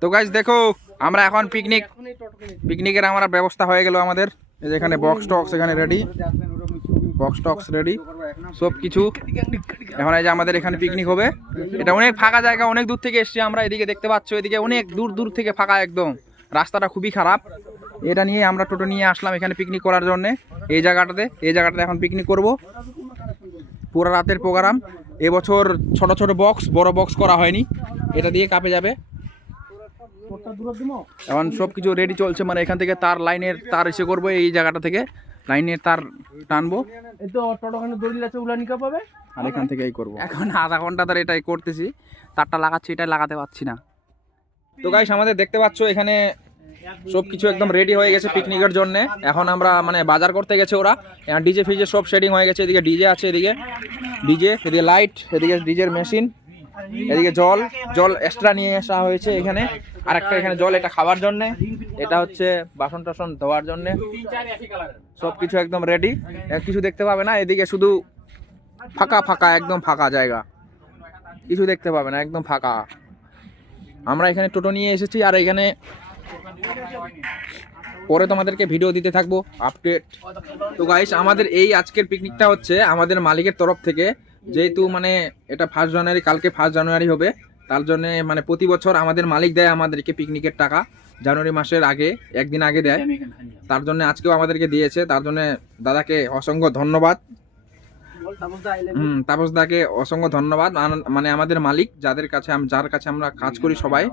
তো গাইস দেখো আমরা এখন পিকনিকের আমরা ব্যবস্থা হয়ে গেল আমাদের। এই যে এখানে বক্স টক্স এখানে রেডি, বক্স টক্স রেডি সব কিছু। এখন এই যে আমাদের এখানে পিকনিক হবে। এটা অনেক ফাঁকা জায়গা, অনেক দূর থেকে এসছি আমরা। এদিকে দেখতে পাচ্ছ, এদিকে অনেক দূর দূর থেকে ফাঁকা, একদম রাস্তাটা খুবই খারাপ। এটা নিয়ে আমরা টোটো নিয়ে আসলাম এখানে পিকনিক করার জন্য। এই জায়গাটাতে এখন পিকনিক করব। পুরো রাতের প্রোগ্রাম। এবছর ছোট ছোট বক্স, বড় বক্স করা হয়নি, এটা দিয়ে কাপে যাবে। এখন সব কিছু রেডি চলছে, মানে এখান থেকে লাইনের তার এসে করবো, এই জায়গাটা থেকে লাইনের তার টানবো আর এখান থেকেই করবো। এখন আধা ঘন্টা ধরে এটাই করতেছি, তারটা লাগাচ্ছি, এটাই লাগাতে পারছি না। তো গাইস আমাদের দেখতে পাচ্ছ এখানে সব কিছু একদম রেডি হয়ে গেছে পিকনিকের জন্য। এখন আমরা মানে বাজার করতে গেছে ওরা, ডিজে ফিজে সব সেটিং হয়ে গেছে। এদিকে ডিজে আছে, এদিকে ডিজে, এদিকে লাইট, এদিকে ডিজের মেশিন, এদিকে জল এক্সট্রা নিয়ে আসা হয়েছে এখানে। আরেকটা এখানে জল, এটা খাওয়ার জন্য, এটা হচ্ছে বাসন টাসন ধোয়ার জন্য। সব কিছু একদম রেডি, কিছু দেখতে পাবে না এদিকে, শুধু ফাঁকা ফাঁকা, একদম ফাঁকা জায়গা, কিছু দেখতে পাবে না, একদম ফাঁকা। আমরা এখানে টোটো নিয়ে এসেছি, আর এখানে পরে তোমাদেরকে ভিডিও দিতে থাকবো আপডেট। তো গাইস আমাদের এই আজকের পিকনিকটা হচ্ছে আমাদের মালিকের তরফ থেকে, যেহেতু মানে এটা 1 জানুয়ারি, কালকে 1 জানুয়ারি হবে, তার জন্য মানে প্রতি বছর আমাদের মালিক দেয় আমাদেরকে পিকনিকের টাকা, জানুয়ারি মাসের আগে, একদিন আগে দেয়। তার জন্য আজকেও আমাদেরকে দিয়েছে, তার জন্য দাদাকে অসংখ্য ধন্যবাদ। তাপস দাকে অসংখ্য ধন্যবাদ। মানে আমাদের মালিক, যার কাছে আমরা কাজ করি সবাই,